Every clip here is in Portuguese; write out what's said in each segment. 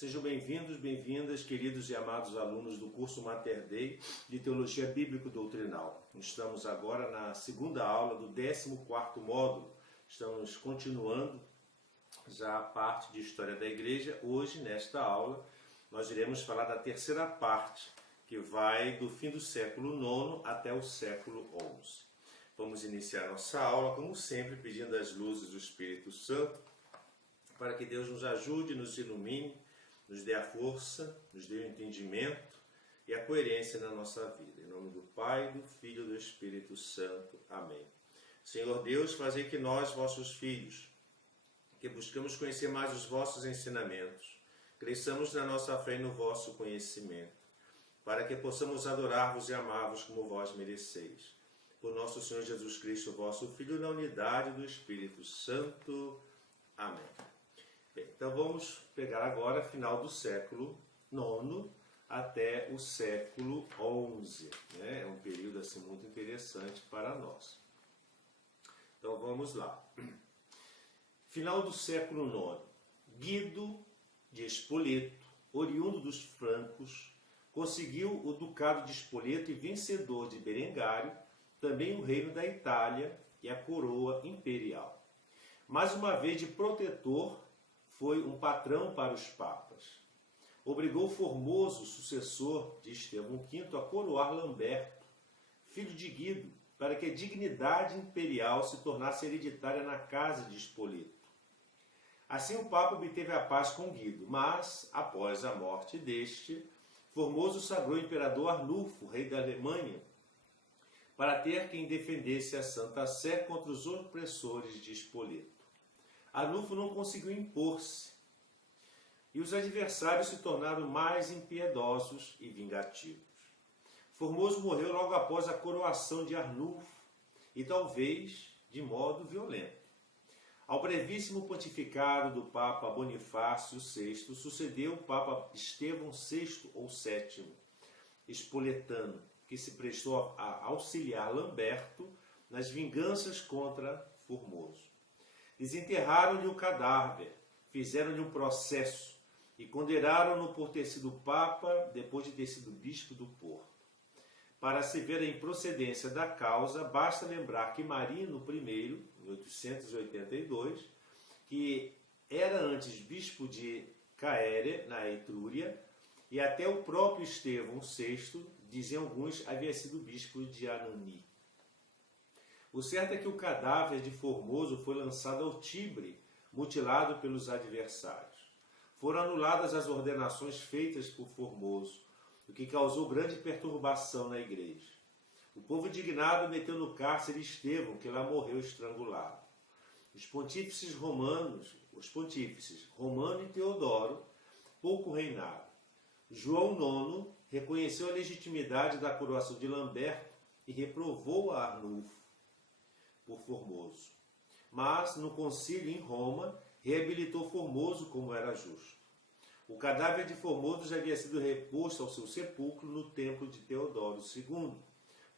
Sejam bem-vindos, bem-vindas, queridos e amados alunos do curso Mater Dei de Teologia Bíblico-Doutrinal. Estamos agora na segunda aula do 14º módulo. Estamos continuando já a parte de História da Igreja. Hoje, nesta aula, nós iremos falar da terceira parte, que vai do fim do século IX até o século XI. Vamos iniciar nossa aula, como sempre, pedindo as luzes do Espírito Santo, para que Deus nos ajude, nos ilumine, nos dê a força, nos dê o entendimento e a coerência na nossa vida. Em nome do Pai, do Filho e do Espírito Santo. Amém. Senhor Deus, fazei que nós, vossos filhos, que buscamos conhecer mais os vossos ensinamentos, cresçamos na nossa fé e no vosso conhecimento, para que possamos adorar-vos e amar-vos como vós mereceis. Por nosso Senhor Jesus Cristo, vosso Filho, na unidade do Espírito Santo. Amém. Bem, então vamos pegar agora final do século IX até o século XI. É um período assim, muito interessante para nós. Então vamos lá. Final do século IX. Guido de Spoleto, oriundo dos francos, conseguiu o ducado de Spoleto e vencedor de Berengário, também o reino da Itália e a coroa imperial. Mais uma vez de protetor, foi um patrão para os papas. Obrigou Formoso, sucessor de Estevão V, a coroar Lamberto, filho de Guido, para que a dignidade imperial se tornasse hereditária na casa de Spoleto. Assim o Papa obteve a paz com Guido, mas, após a morte deste, Formoso sagrou o imperador Arnulfo, rei da Alemanha, para ter quem defendesse a Santa Sé contra os opressores de Spoleto. Arnulfo não conseguiu impor-se, e os adversários se tornaram mais impiedosos e vingativos. Formoso morreu logo após a coroação de Arnulfo, e talvez de modo violento. Ao brevíssimo pontificado do Papa Bonifácio VI, sucedeu o Papa Estevão VI ou VII, espoletano, que se prestou a auxiliar Lamberto nas vinganças contra Formoso. Desenterraram-lhe o cadáver, fizeram-lhe um processo e condenaram-no por ter sido Papa depois de ter sido Bispo do Porto. Para se ver a improcedência da causa, basta lembrar que Marino I, em 882, que era antes Bispo de Caere, na Etrúria, e até o próprio Estevão VI, dizem alguns, havia sido Bispo de Anuni. O certo é que o cadáver de Formoso foi lançado ao Tibre, mutilado pelos adversários. Foram anuladas as ordenações feitas por Formoso, o que causou grande perturbação na igreja. O povo indignado meteu no cárcere Estevão, que lá morreu estrangulado. Os pontífices Romano e Teodoro, pouco reinaram. João IX reconheceu a legitimidade da coroação de Lamberto e reprovou a Arnulfo por Formoso. Mas, no concílio em Roma, reabilitou Formoso como era justo. O cadáver de Formoso já havia sido reposto ao seu sepulcro no templo de Teodoro II,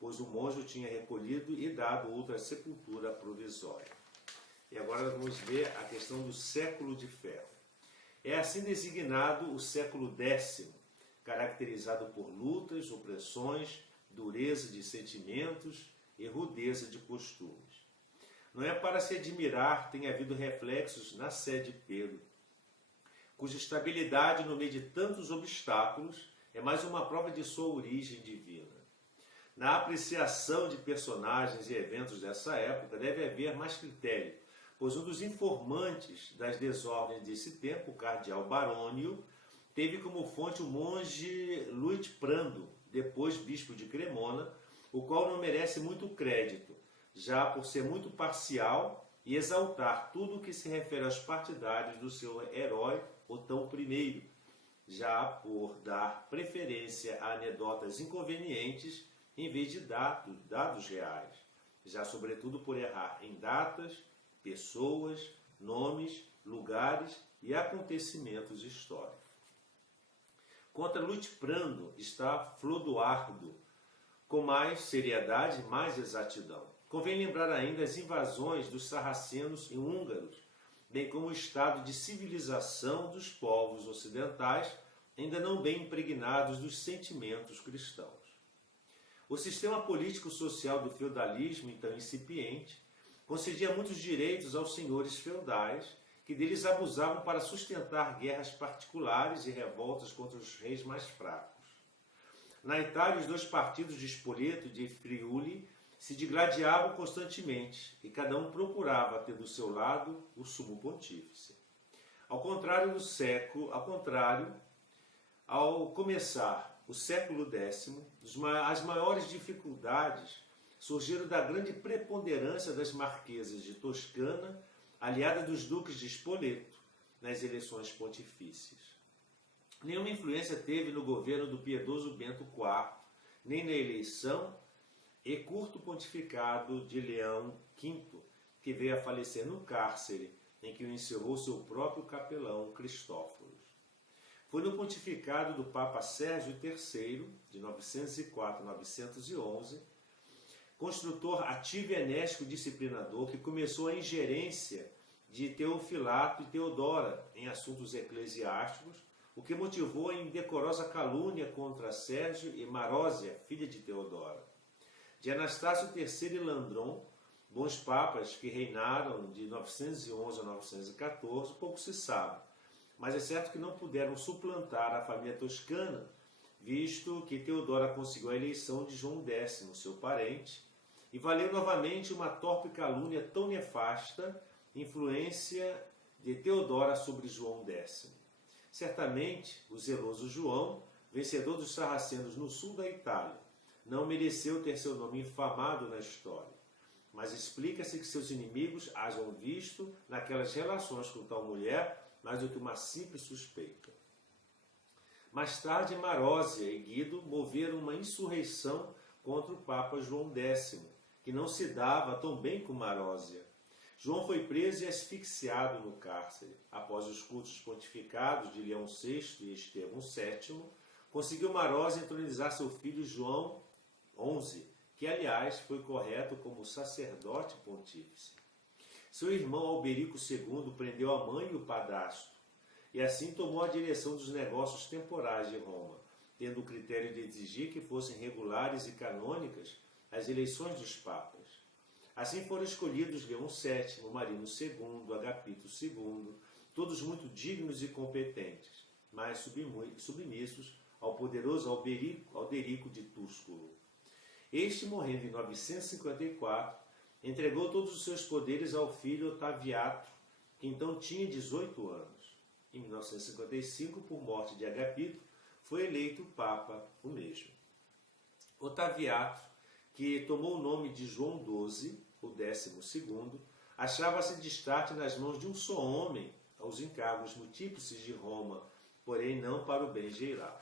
pois o monge o tinha recolhido e dado outra sepultura provisória. E agora vamos ver a questão do século de ferro. É assim designado o século X, caracterizado por lutas, opressões, dureza de sentimentos e rudeza de costumes. Não é para se admirar tem havido reflexos na sé de Pedro, cuja estabilidade no meio de tantos obstáculos é mais uma prova de sua origem divina. Na apreciação de personagens e eventos dessa época deve haver mais critério, pois um dos informantes das desordens desse tempo, o cardeal Barônio, teve como fonte o monge Luitprando, depois bispo de Cremona, o qual não merece muito crédito, já por ser muito parcial e exaltar tudo o que se refere aos partidários do seu herói Otão I, já por dar preferência a anedotas inconvenientes em vez de dados reais, já sobretudo por errar em datas, pessoas, nomes, lugares e acontecimentos históricos. Contra Luitprando está Flodoardo, com mais seriedade e mais exatidão. Convém lembrar ainda as invasões dos sarracenos e húngaros bem como o estado de civilização dos povos ocidentais, ainda não bem impregnados dos sentimentos cristãos. O sistema político-social do feudalismo, então incipiente, concedia muitos direitos aos senhores feudais, que deles abusavam para sustentar guerras particulares e revoltas contra os reis mais fracos. Na Itália, os dois partidos de Spoleto e de Friuli se digladiavam constantemente, e cada um procurava ter do seu lado o sumo pontífice. Ao começar o século X, as maiores dificuldades surgiram da grande preponderância das marquesas de Toscana, aliada dos duques de Spoleto, nas eleições pontifícias. Nenhuma influência teve no governo do piedoso Bento IV, nem na eleição e curto pontificado de Leão V, que veio a falecer no cárcere, em que o encerrou seu próprio capelão Cristóforos. Foi no pontificado do Papa Sérgio III, de 904 a 911, construtor ativo e enérgico disciplinador, que começou a ingerência de Teofilato e Teodora em assuntos eclesiásticos, o que motivou a indecorosa calúnia contra Sérgio e Marósia, filha de Teodora. De Anastácio III e Landron, bons papas que reinaram de 911 a 914, pouco se sabe, mas é certo que não puderam suplantar a família toscana, visto que Teodora conseguiu a eleição de João X, seu parente, e valeu novamente uma torpe calúnia tão nefasta, influência de Teodora sobre João X. Certamente, o zeloso João, vencedor dos sarracenos no sul da Itália, não mereceu ter seu nome infamado na história, mas explica-se que seus inimigos hajam visto naquelas relações com tal mulher mais do que uma simples suspeita. Mais tarde, Marósia e Guido moveram uma insurreição contra o Papa João X, que não se dava tão bem com Marósia. João foi preso e asfixiado no cárcere. Após os cultos pontificados de Leão VI e Estevão VII, conseguiu Marósia entronizar seu filho João XI, que, aliás, foi correto como sacerdote pontífice. Seu irmão Alberico II prendeu a mãe e o padrasto, e assim tomou a direção dos negócios temporais de Roma, tendo o critério de exigir que fossem regulares e canônicas as eleições dos papas. Assim foram escolhidos Leão VII, Marino II, Agapito II, todos muito dignos e competentes, mas submissos ao poderoso Alderico de Túsculo. Este, morrendo em 954, entregou todos os seus poderes ao filho Otaviato, que então tinha 18 anos. Em 1955, por morte de Agapito, foi eleito Papa o mesmo. Otaviato, que tomou o nome de João XII, o 12º, achava-se distante nas mãos de um só homem aos encargos múltiplos de Roma, porém não para o bem geral.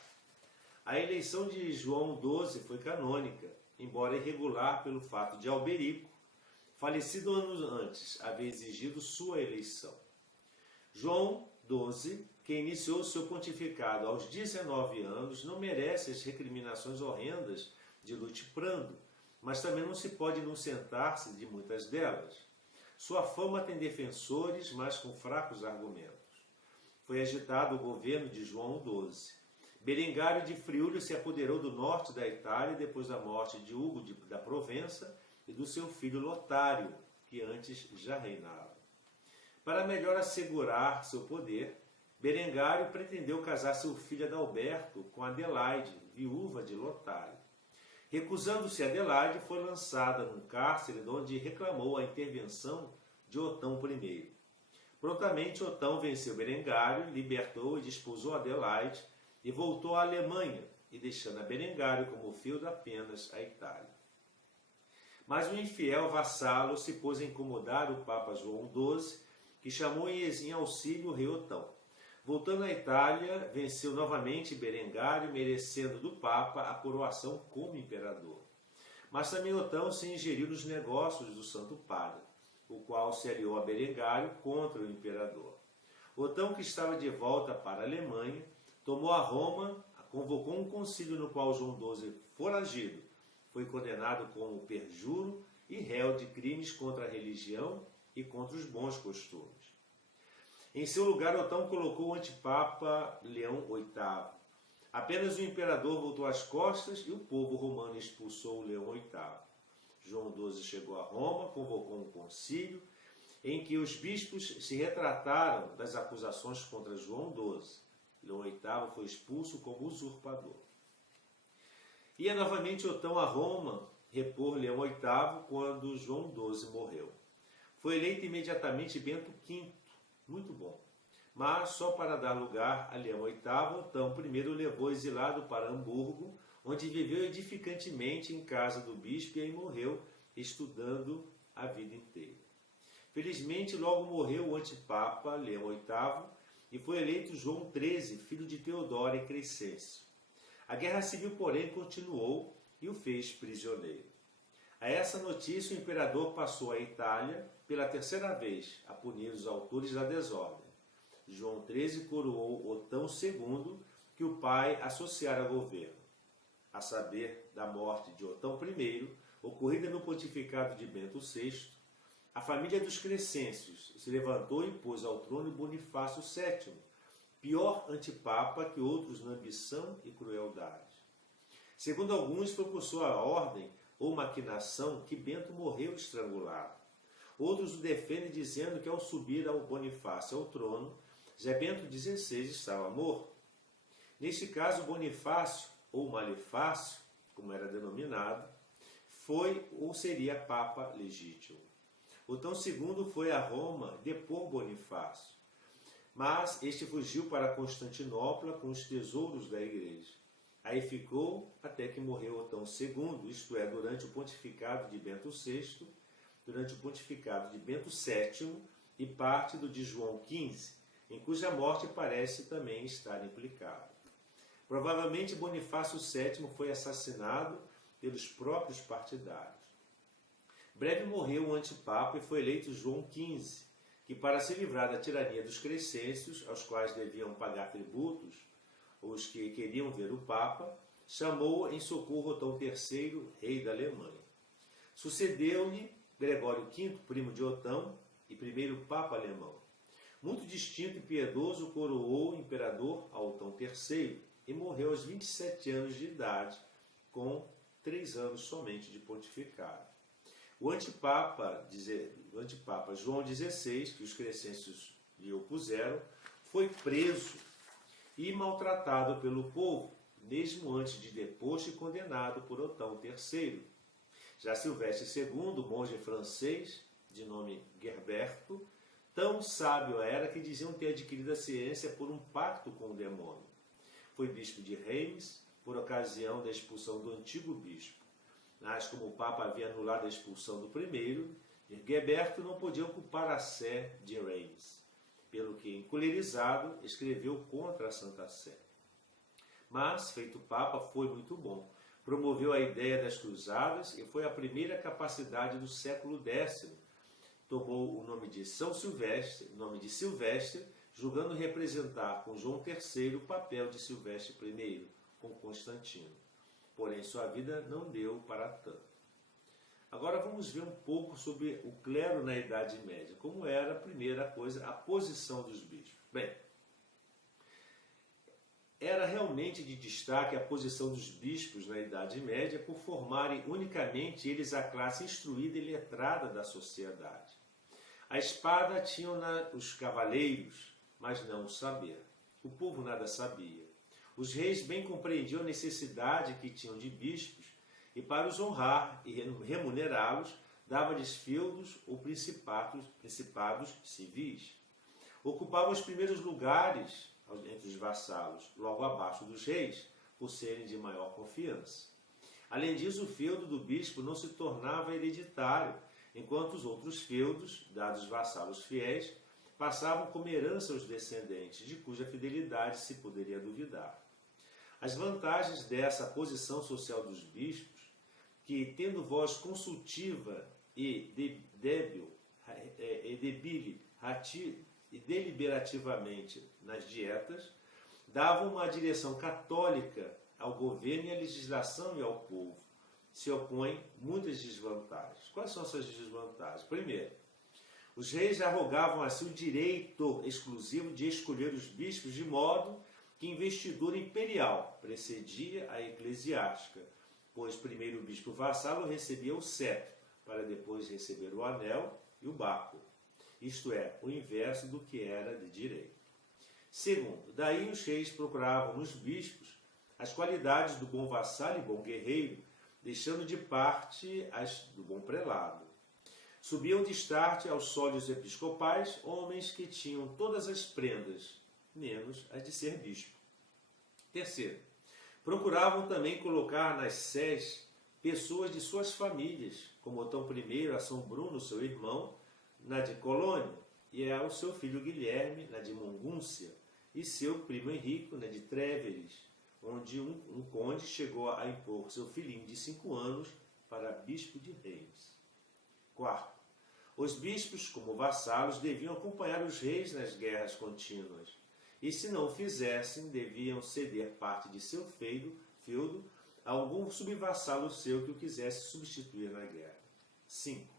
A eleição de João XII foi canônica, embora irregular pelo fato de Alberico, falecido anos antes, haver exigido sua eleição. João XII, que iniciou seu pontificado aos 19 anos, não merece as recriminações horrendas de Lutiprando, mas também não se pode inocentar-se de muitas delas. Sua fama tem defensores, mas com fracos argumentos. Foi agitado o governo de João XII. Berengário de Friuli se apoderou do norte da Itália depois da morte de Hugo da Provença e do seu filho Lotário, que antes já reinava. Para melhor assegurar seu poder, Berengário pretendeu casar seu filho Adalberto com Adelaide, viúva de Lotário. Recusando-se Adelaide, foi lançada num cárcere onde reclamou a intervenção de Otão I. Prontamente, Otão venceu Berengário, libertou e desposou Adelaide e voltou à Alemanha, e deixando a Berengário como fio apenas a Itália. Mas o infiel vassalo se pôs a incomodar o Papa João XII, que chamou em auxílio o rei Otão. Voltando à Itália, venceu novamente Berengário, merecendo do Papa a coroação como imperador. Mas também Otão se ingeriu nos negócios do Santo Padre, o qual se aliou a Berengário contra o imperador. Otão, que estava de volta para a Alemanha, tomou a Roma, convocou um concílio no qual João XII, foragido, foi condenado como perjuro e réu de crimes contra a religião e contra os bons costumes. Em seu lugar, Otão colocou o antipapa Leão VIII. Apenas o imperador voltou as costas e o povo romano expulsou o Leão VIII. João XII chegou a Roma, convocou um concílio em que os bispos se retrataram das acusações contra João XII. Leão VIII foi expulso como usurpador. Ia novamente Otão a Roma repor Leão VIII quando João XII morreu. Foi eleito imediatamente Bento V, muito bom. Mas só para dar lugar a Leão VIII, Otão I o levou exilado para Hamburgo, onde viveu edificantemente em casa do bispo e aí morreu estudando a vida inteira. Felizmente, logo morreu o antipapa Leão VIII e foi eleito João XIII, filho de Teodoro e Crescêncio. A guerra civil, porém, continuou e o fez prisioneiro. A essa notícia, o imperador passou a Itália pela terceira vez a punir os autores da desordem. João XIII coroou Otão II, que o pai associara ao governo. A saber da morte de Otão I, ocorrida no pontificado de Bento VI, a família dos Crescêncios se levantou e pôs ao trono Bonifácio VII, pior antipapa que outros na ambição e crueldade. Segundo alguns, foi por sua ordem ou maquinação que Bento morreu estrangulado. Outros o defendem dizendo que ao subir ao Bonifácio ao trono, já Bento XVI estava morto. Neste caso, Bonifácio, ou Malefácio, como era denominado, foi ou seria Papa legítimo. Otão II foi a Roma depor Bonifácio, mas este fugiu para Constantinopla com os tesouros da igreja. Aí ficou até que morreu Otão II, isto é, durante o pontificado de Bento VI, durante o pontificado de Bento VII e parte do de João XV, em cuja morte parece também estar implicado. Provavelmente Bonifácio VII foi assassinado pelos próprios partidários. Breve morreu o antipapa e foi eleito João XV, que para se livrar da tirania dos crescêncios, aos quais deviam pagar tributos, os que queriam ver o Papa, chamou em socorro Otão III, rei da Alemanha. Sucedeu-lhe Gregório V, primo de Otão, e primeiro Papa alemão. Muito distinto e piedoso, coroou o imperador a Otão III e morreu aos 27 anos de idade, com 3 anos somente de pontificado. O antipapa João XVI, que os crescêncios lhe opuseram, foi preso e maltratado pelo povo, mesmo antes de deposto e condenado por Otão III. Já Silvestre II, monge francês, de nome Gerberto, tão sábio era que diziam ter adquirido a ciência por um pacto com o demônio. Foi bispo de Reims por ocasião da expulsão do antigo bispo. Mas como o Papa havia anulado a expulsão do primeiro, Gerberto não podia ocupar a sé de Reims, pelo que, encolerizado, escreveu contra a Santa Sé. Mas, feito Papa, foi muito bom. Promoveu a ideia das cruzadas e foi a primeira capacidade do século X. Tomou o nome de São Silvestre, julgando representar com João III o papel de Silvestre I, com Constantino. Porém, sua vida não deu para tanto. Agora vamos ver um pouco sobre o clero na Idade Média. Como era a primeira coisa, a posição dos bispos. Bem, era realmente de destaque a posição dos bispos na Idade Média por formarem unicamente eles a classe instruída e letrada da sociedade. A espada tinham os cavaleiros, mas não o saber. O povo nada sabia. Os reis bem compreendiam a necessidade que tinham de bispos e, para os honrar e remunerá-los, dava-lhes feudos ou principados civis. Ocupavam os primeiros lugares entre os vassalos, logo abaixo dos reis, por serem de maior confiança. Além disso, o feudo do bispo não se tornava hereditário, enquanto os outros feudos, dados vassalos fiéis, passavam como herança aos descendentes, de cuja fidelidade se poderia duvidar. As vantagens dessa posição social dos bispos, que, tendo voz consultiva e deliberativamente nas dietas, davam uma direção católica ao governo e à legislação e ao povo, se opõem muitas desvantagens. Quais são essas desvantagens? Primeiro, Os reis arrogavam a si o direito exclusivo de escolher os bispos, de modo que a investidura imperial precedia a eclesiástica, pois primeiro o bispo vassalo recebia o cetro, para depois receber o anel e o báculo, isto é, o inverso do que era de direito. Segundo, daí os reis procuravam nos bispos as qualidades do bom vassalo e bom guerreiro, deixando de parte as do bom prelado. Subiam de estarte aos sólios episcopais homens que tinham todas as prendas, menos as de ser bispo. Terceiro, procuravam também colocar nas sés pessoas de suas famílias, como Otão I a São Bruno, seu irmão, na de Colônia, e ao seu filho Guilherme, na de Mongúncia, e seu primo Henrico, na de Tréveres, onde um conde chegou a impor seu filhinho de 5 anos para bispo de Reims. Quarto, os bispos, como vassalos, deviam acompanhar os reis nas guerras contínuas, e se não o fizessem, deviam ceder parte de seu feudo a algum subvassalo seu que o quisesse substituir na guerra. 5.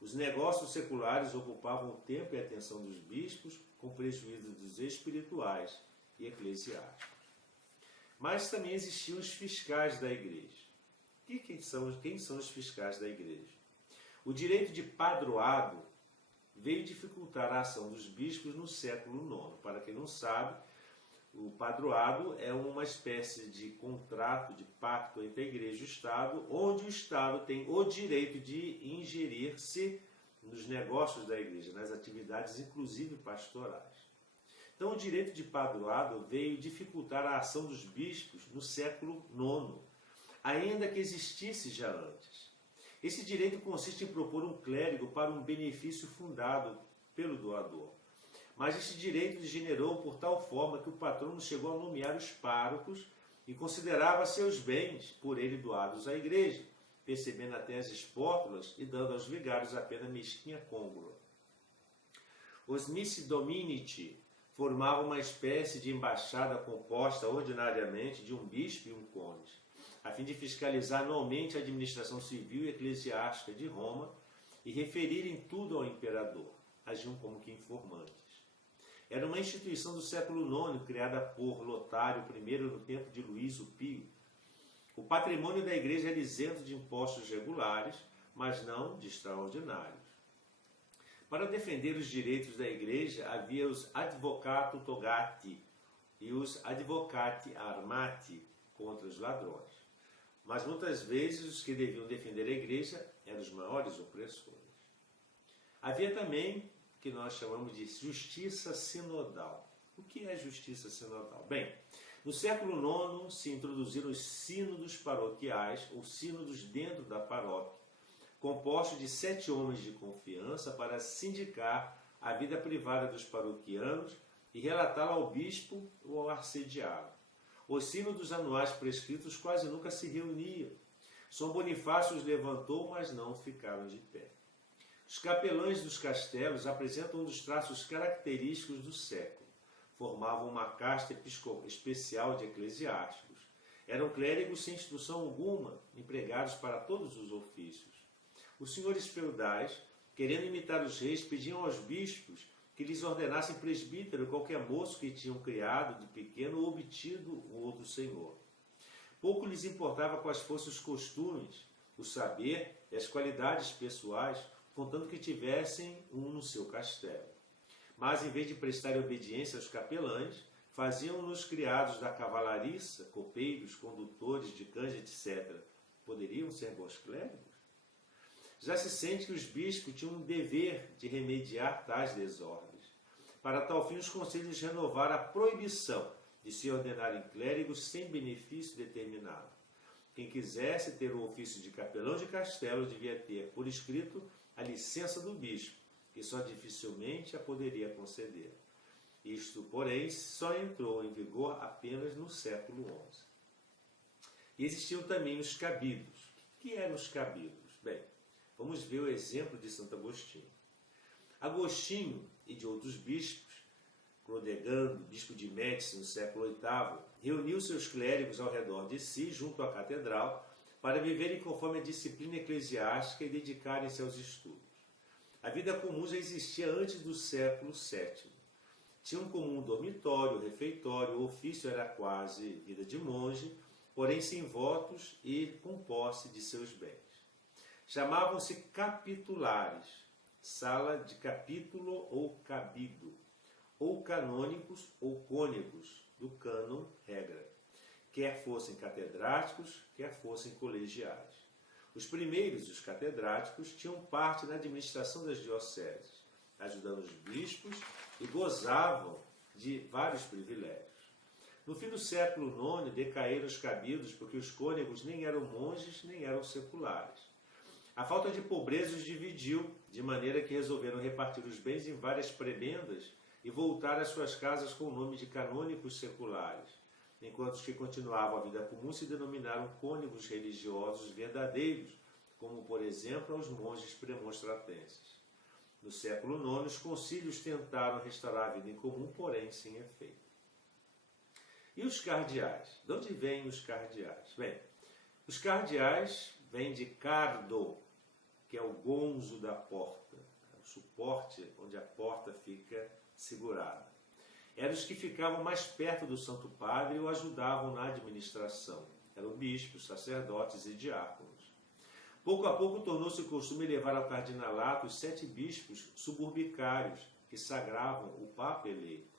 Os negócios seculares ocupavam o tempo e a atenção dos bispos, com prejuízo dos espirituais e eclesiásticos. Mas também existiam os fiscais da igreja. Quem são os fiscais da igreja? O direito de padroado veio dificultar a ação dos bispos no século IX. Para quem não sabe, o padroado é uma espécie de contrato, de pacto entre a igreja e o Estado, onde o Estado tem o direito de ingerir-se nos negócios da igreja, nas atividades inclusive pastorais. Então o direito de padroado veio dificultar a ação dos bispos no século IX, ainda que existisse já antes. Esse direito consiste em propor um clérigo para um benefício fundado pelo doador. Mas esse direito degenerou por tal forma que o patrono chegou a nomear os párocos e considerava seus bens por ele doados à igreja, percebendo até as espótulas e dando aos vigários apenas mesquinha côngrua. Os missi dominici formavam uma espécie de embaixada composta ordinariamente de um bispo e um conde, a fim de fiscalizar anualmente a administração civil e eclesiástica de Roma e referirem tudo ao imperador. Agiam como que informantes. Era uma instituição do século IX, criada por Lotário I no tempo de Luís o Pio. O patrimônio da igreja era isento de impostos regulares, mas não de extraordinários. Para defender os direitos da igreja, havia os advocato togati e os advocati armati contra os ladrões. Mas muitas vezes os que deviam defender a igreja eram os maiores opressores. Havia também o que nós chamamos de justiça sinodal. O que é justiça sinodal? Bem, no século IX se introduziram os sínodos paroquiais, ou sínodos dentro da paróquia, compostos de 7 homens de confiança para sindicar a vida privada dos paroquianos e relatá-la ao bispo ou ao arcediabo. Os sínodos anuais prescritos quase nunca se reuniam. São Bonifácio os levantou, mas não ficaram de pé. Os capelães dos castelos apresentam um dos traços característicos do século. Formavam uma casta especial de eclesiásticos. Eram clérigos sem instrução alguma, empregados para todos os ofícios. Os senhores feudais, querendo imitar os reis, pediam aos bispos que lhes ordenassem presbítero qualquer moço que tinham criado de pequeno ou obtido um outro senhor. Pouco lhes importava quais fossem os costumes, o saber e as qualidades pessoais, contanto que tivessem um no seu castelo. Mas, em vez de prestarem obediência aos capelães, faziam-nos criados da cavalariça, copeiros, condutores de cães, etc. Poderiam ser bons clérigos? Já se sente que os bispos tinham um dever de remediar tais desordens. Para tal fim, os conselhos renovaram a proibição de se ordenarem clérigos sem benefício determinado. Quem quisesse ter o ofício de capelão de castelo devia ter, por escrito, a licença do bispo, que só dificilmente a poderia conceder. Isto, porém, só entrou em vigor apenas no século XI. E existiam também os cabidos. O que eram os cabidos? Bem, vamos ver o exemplo de Santo Agostinho. Agostinho e de outros bispos, Clodegando, bispo de Médici no século VIII, reuniu seus clérigos ao redor de si, junto à catedral, para viverem conforme a disciplina eclesiástica e dedicarem-se aos estudos. A vida comum já existia antes do século VII. Tinha um comum dormitório, refeitório, o ofício era quase vida de monge, porém sem votos e com posse de seus bens. Chamavam-se capitulares, sala de capítulo ou cabido, ou canônicos ou cônegos, do cânon regra, quer fossem catedráticos, quer fossem colegiais. Os primeiros, os catedráticos, tinham parte na administração das dioceses, ajudando os bispos e gozavam de vários privilégios. No fim do século IX, decaíram os cabidos porque os cônegos nem eram monges nem eram seculares. A falta de pobreza os dividiu, de maneira que resolveram repartir os bens em várias prebendas e voltar às suas casas com o nome de canônicos seculares, enquanto os que continuavam a vida comum se denominaram cônegos religiosos verdadeiros, como, por exemplo, aos monges premonstratenses. No século IX, os concílios tentaram restaurar a vida em comum, porém sem efeito. E os cardeais? De onde vêm os cardeais? Bem, os cardeais vêm de cardo, que é o gonzo da porta, o suporte onde a porta fica segurada. Eram os que ficavam mais perto do Santo Padre e o ajudavam na administração. Eram bispos, sacerdotes e diáconos. Pouco a pouco tornou-se o costume levar ao cardinalato os 7 bispos suburbicários que sagravam o Papa eleito,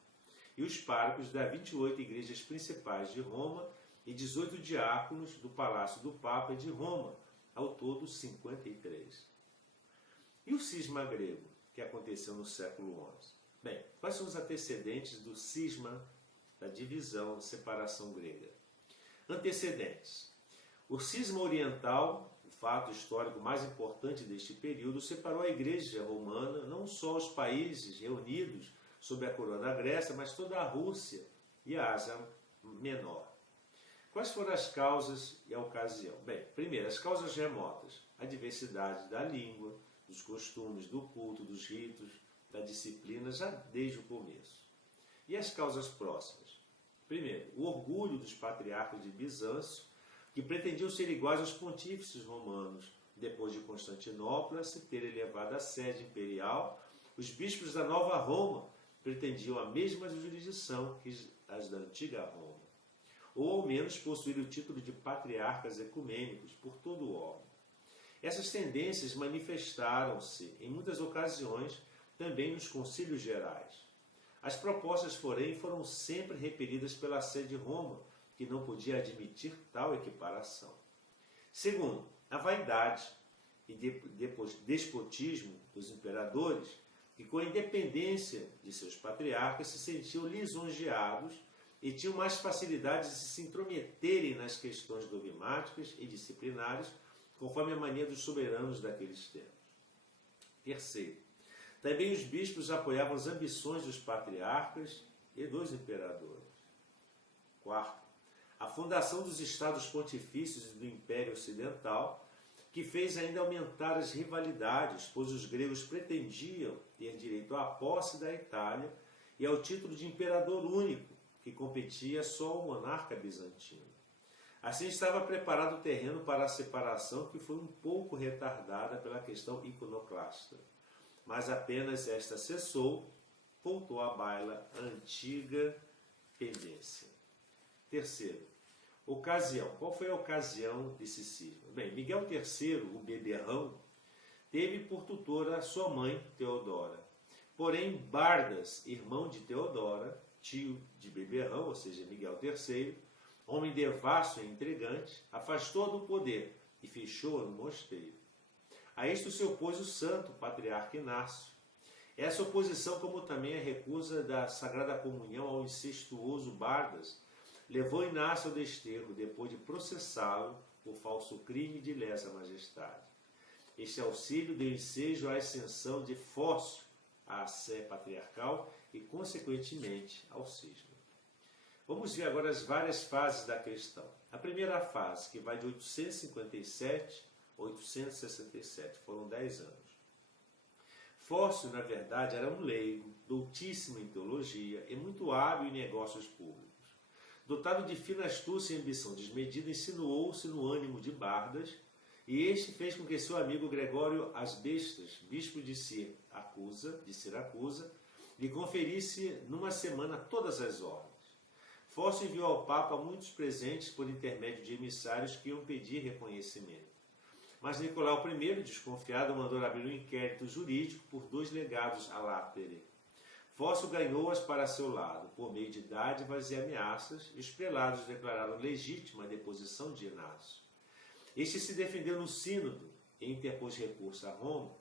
e os párocos das 28 igrejas principais de Roma e 18 diáconos do Palácio do Papa de Roma, ao todo 53. E o cisma grego, que aconteceu no século XI? Bem, quais são os antecedentes do cisma, da divisão, da separação grega? Antecedentes. O cisma oriental, o fato histórico mais importante deste período, separou a Igreja romana, não só os países reunidos sob a coroa da Grécia, mas toda a Rússia e a Ásia Menor. Quais foram as causas e a ocasião? Bem, primeiro, as causas remotas, a diversidade da língua, dos costumes, do culto, dos ritos, da disciplina, já desde o começo. E as causas próximas? Primeiro, o orgulho dos patriarcas de Bizâncio, que pretendiam ser iguais aos pontífices romanos. Depois de Constantinopla se ter elevado a sede imperial, os bispos da Nova Roma pretendiam a mesma jurisdição que as da antiga Roma, ou ao menos possuir o título de patriarcas ecumênicos por todo o orbe. Essas tendências manifestaram-se em muitas ocasiões também nos concílios gerais. As propostas, porém, foram sempre repelidas pela Sé de Roma, que não podia admitir tal equiparação. Segundo, a vaidade e despotismo dos imperadores, que com a independência de seus patriarcas se sentiam lisonjeados e tinham mais facilidade de se intrometerem nas questões dogmáticas e disciplinares, conforme a mania dos soberanos daqueles tempos. Terceiro, também os bispos apoiavam as ambições dos patriarcas e dos imperadores. Quarto, a fundação dos estados pontifícios e do Império Ocidental, que fez ainda aumentar as rivalidades, pois os gregos pretendiam ter direito à posse da Itália e ao título de imperador único, que competia só ao monarca bizantino. Assim estava preparado o terreno para a separação, que foi um pouco retardada pela questão iconoclasta. Mas apenas esta cessou, voltou à baila a antiga pendência. Terceiro, ocasião. Qual foi a ocasião desse cisma? Bem, Miguel III, o beberrão, teve por tutora sua mãe, Teodora. Porém, Bardas, irmão de Teodora, tio de beberrão, ou seja, Miguel III, homem devasso e intrigante, afastou-a do poder e fechou-a no mosteiro. A isto se opôs o santo patriarca Inácio. Essa oposição, como também a recusa da Sagrada Comunhão ao incestuoso Bardas, levou Inácio ao desterro depois de processá-lo por falso crime de lesa majestade. Este auxílio deu ensejo à ascensão de Fócio à sé patriarcal e, consequentemente, ao cisma. Vamos ver agora as várias fases da questão. A primeira fase, que vai de 857 a 867, foram 10 anos. Fócio, na verdade, era um leigo, doutíssimo em teologia e muito hábil em negócios públicos. Dotado de fina astúcia e ambição desmedida, insinuou-se no ânimo de Bardas e este fez com que seu amigo Gregório Asbestas, bispo de Siracusa, lhe conferisse numa semana todas as ordens. Fócio enviou ao Papa muitos presentes por intermédio de emissários que iam pedir reconhecimento. Mas Nicolau I, desconfiado, mandou abrir um inquérito jurídico por 2 legados a Láptere. Fócio ganhou-as para seu lado, por meio de dádivas e ameaças, e os prelados declararam legítima a deposição de Inácio. Este se defendeu no sínodo e interpôs recurso a Roma.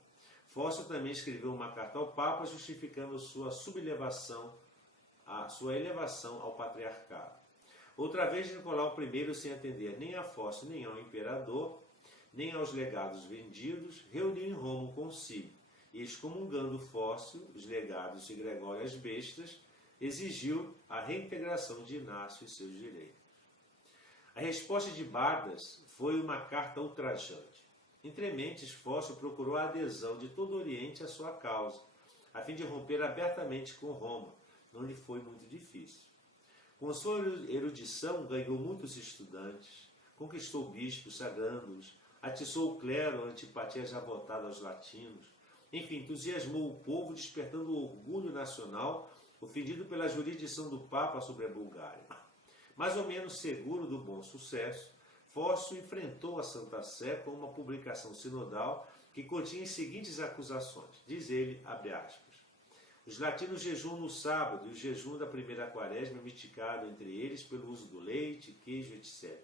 Fócio também escreveu uma carta ao Papa justificando sua elevação ao patriarcado. Outra vez, Nicolau I, sem atender nem a Fócio nem ao imperador, nem aos legados vendidos, reuniu em Roma um concílio e, excomungando Fócio, os legados e Gregório Asbestas, exigiu a reintegração de Inácio e seus direitos. A resposta de Bardas foi uma carta ultrajante. Entre mentes, Fócio procurou a adesão de todo o Oriente à sua causa, a fim de romper abertamente com Roma. Não lhe foi muito difícil. Com sua erudição, ganhou muitos estudantes, conquistou bispos, sagrando-os, atiçou o clero, a antipatia já votada aos latinos, enfim, entusiasmou o povo, despertando o orgulho nacional, ofendido pela jurisdição do Papa sobre a Bulgária. Mais ou menos seguro do bom sucesso, Fócio enfrentou a Santa Sé com uma publicação sinodal que continha as seguintes acusações. Diz ele, abre aspas, os latinos jejuam no sábado e o jejum da primeira quaresma é mitigado entre eles pelo uso do leite, queijo, etc.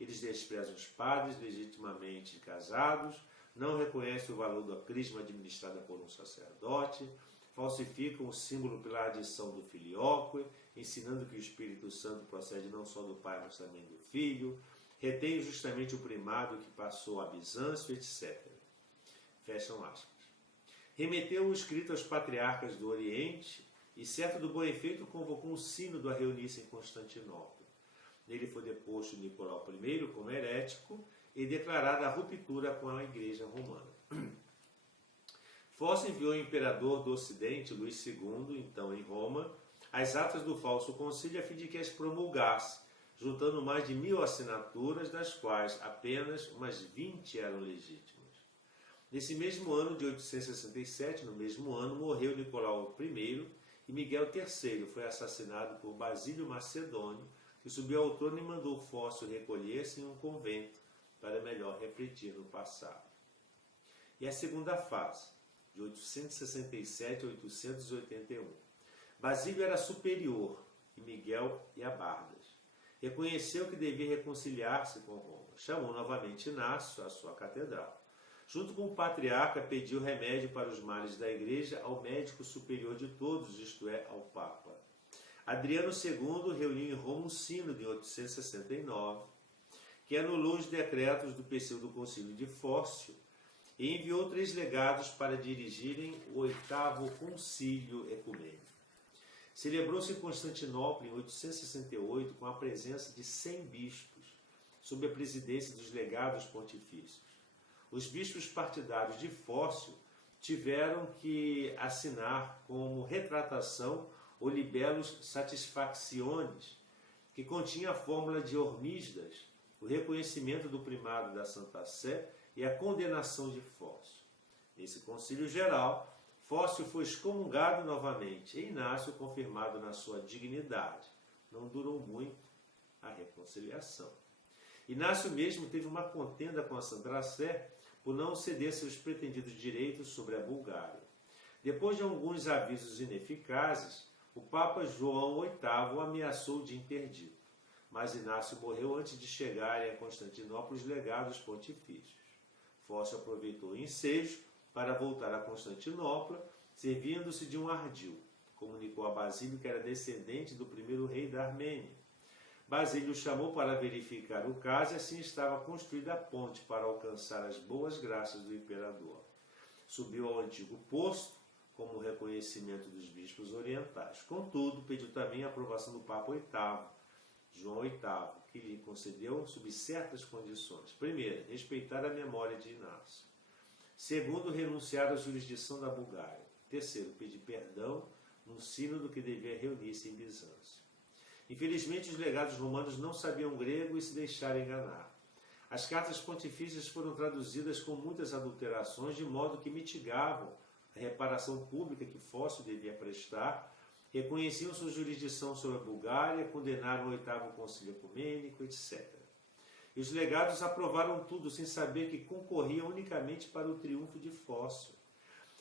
Eles desprezam os padres legitimamente casados, não reconhecem o valor da crisma administrada por um sacerdote, falsificam o símbolo pela adição do filioque, ensinando que o Espírito Santo procede não só do Pai, mas também do Filho, retém justamente o primado que passou a Bizâncio, etc. Fecham aspas. Remeteu o escrito aos patriarcas do Oriente e, certo do bom efeito, convocou um sínodo a reunir-se em Constantinopla. Nele foi deposto Nicolau I como herético e declarada a ruptura com a Igreja Romana. Fócio enviou ao imperador do Ocidente, Luís II, então em Roma, as atas do falso concílio a fim de que as promulgasse, juntando mais de 1000 assinaturas, das quais apenas umas 20 eram legítimas. Nesse mesmo ano de 867, no mesmo ano, morreu Nicolau I e Miguel III foi assassinado por Basílio Macedônio, que subiu ao trono e mandou Fócio recolher-se em um convento para melhor refletir no passado. E a segunda fase, de 867 a 881. Basílio era superior e Miguel e a Bardas. Reconheceu que devia reconciliar-se com Roma. Chamou novamente Inácio à sua catedral. Junto com o patriarca, pediu remédio para os males da igreja ao médico superior de todos, isto é, ao Papa. Adriano II reuniu em Roma um sínodo em 869, que anulou os decretos do pseudo-concílio de Fócio e enviou 3 legados para dirigirem o 8º concílio ecumênico. Celebrou-se em Constantinopla em 868 com a presença de 100 bispos, sob a presidência dos legados pontifícios. Os bispos partidários de Fócio tiveram que assinar como retratação o Libellus Satisfactionis, que continha a fórmula de Hormisdas, o reconhecimento do primado da Santa Sé e a condenação de Fócio. Nesse concílio geral, Fócio foi excomungado novamente e Inácio confirmado na sua dignidade. Não durou muito a reconciliação. Inácio mesmo teve uma contenda com a Santa Sé por não ceder seus pretendidos direitos sobre a Bulgária. Depois de alguns avisos ineficazes, o Papa João VIII o ameaçou de interdito, mas Inácio morreu antes de chegarem a Constantinopla os legados pontifícios. Fócio aproveitou o ensejo para voltar a Constantinopla, servindo-se de um ardil. Comunicou a Basílio que era descendente do primeiro rei da Armênia. Basílio o chamou para verificar o caso e assim estava construída a ponte para alcançar as boas graças do imperador. Subiu ao antigo posto como reconhecimento dos bispos orientais. Contudo, pediu também a aprovação do Papa VIII, João VIII, que lhe concedeu sob certas condições. Primeiro, respeitar a memória de Inácio. Segundo, renunciar à jurisdição da Bulgária. Terceiro, pedir perdão num sínodo que devia reunir-se em Bizâncio. Infelizmente, os legados romanos não sabiam grego e se deixaram enganar. As cartas pontifícias foram traduzidas com muitas adulterações, de modo que mitigavam a reparação pública que Fócio devia prestar, reconheciam sua jurisdição sobre a Bulgária, condenaram o oitavo concílio ecumênico, etc. E os legados aprovaram tudo sem saber que concorria unicamente para o triunfo de Fócio.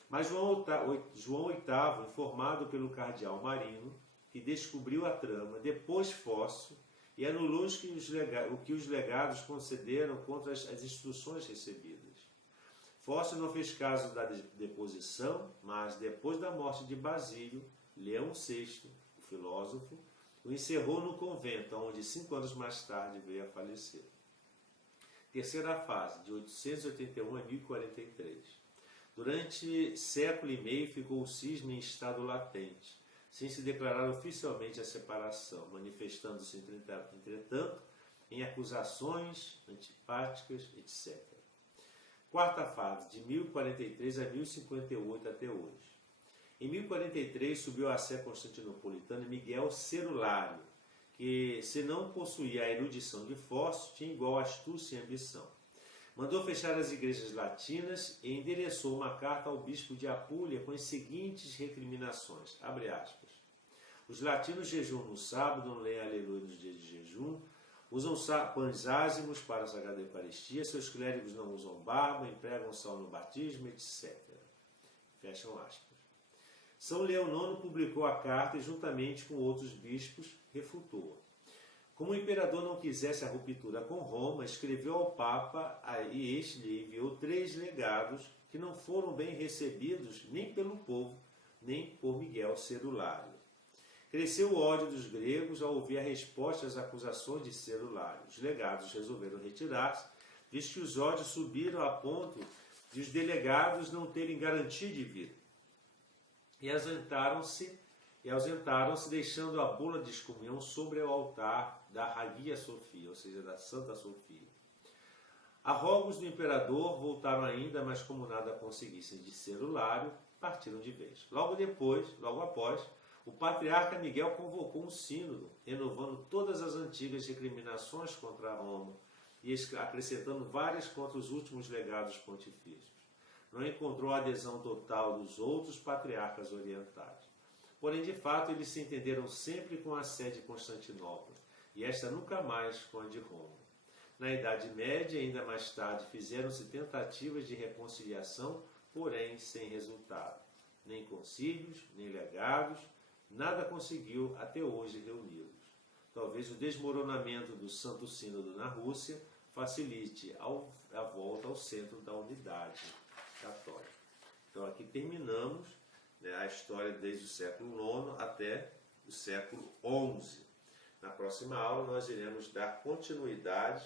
Mas João VIII, informado pelo cardeal Marino, que descobriu a trama, depois Fócio, e anulou o que os legados concederam contra as instruções recebidas. Fócio não fez caso da deposição, mas depois da morte de Basílio, Leão VI, o filósofo, o encerrou no convento, onde 5 anos mais tarde veio a falecer. Terceira fase, de 881 a 1043. Durante século e meio ficou o cisma em estado latente, sem se declarar oficialmente a separação, manifestando-se, entretanto, em acusações antipáticas, etc. Quarta fase, de 1043 a 1058 até hoje. Em 1043 subiu à sé constantinopolitana Miguel Cerulário, que, se não possuía a erudição de Fócio, tinha igual astúcia e ambição. Mandou fechar as igrejas latinas e endereçou uma carta ao bispo de Apulia com as seguintes recriminações, abre aspas. Os latinos jejuam no sábado, não leem aleluia nos dias de jejum, usam pães ázimos para a Sagrada Eucaristia, seus clérigos não usam barba, empregam sal no batismo, etc. Fecham aspas. São Leão IX publicou a carta e, juntamente com outros bispos, refutou-a. Como o imperador não quisesse a ruptura com Roma, escreveu ao Papa e este lhe enviou 3 legados que não foram bem recebidos nem pelo povo, nem por Miguel Cerulário. Cresceu o ódio dos gregos ao ouvir a resposta às acusações de Cerulário. Os legados resolveram retirar-se, visto que os ódios subiram a ponto de os delegados não terem garantia de vida. E ausentaram-se, deixando a bula de excomunhão sobre o altar da Hagia Sofia, ou seja, da Santa Sofia. A rogos do imperador voltaram ainda, mas como nada conseguissem de Cerulário, partiram de vez. Logo após, o patriarca Miguel convocou um sínodo, renovando todas as antigas recriminações contra Roma e acrescentando várias contra os últimos legados pontifícios. Não encontrou a adesão total dos outros patriarcas orientais. Porém, de fato, eles se entenderam sempre com a sé de Constantinopla, e esta nunca mais com a de Roma. Na Idade Média, ainda mais tarde, fizeram-se tentativas de reconciliação, porém sem resultado. Nem concílios, nem legados, nada conseguiu até hoje reuni-los. Talvez o desmoronamento do Santo Sínodo na Rússia facilite a volta ao centro da unidade católica. Então aqui terminamos, né, a história desde o século IX até o século XI. Na próxima aula nós iremos dar continuidade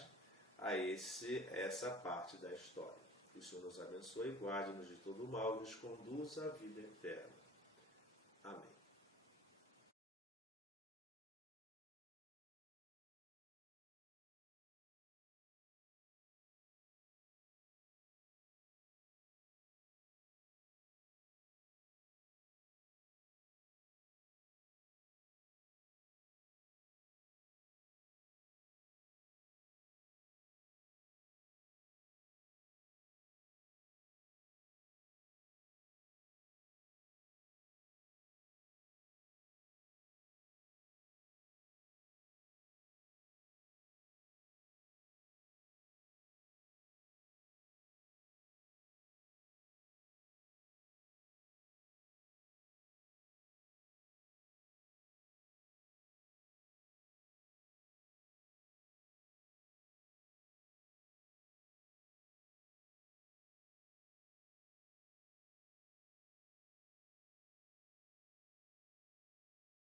a essa parte da história. Que o Senhor nos abençoe, guarde-nos de todo o mal e nos conduza à vida eterna. Amém.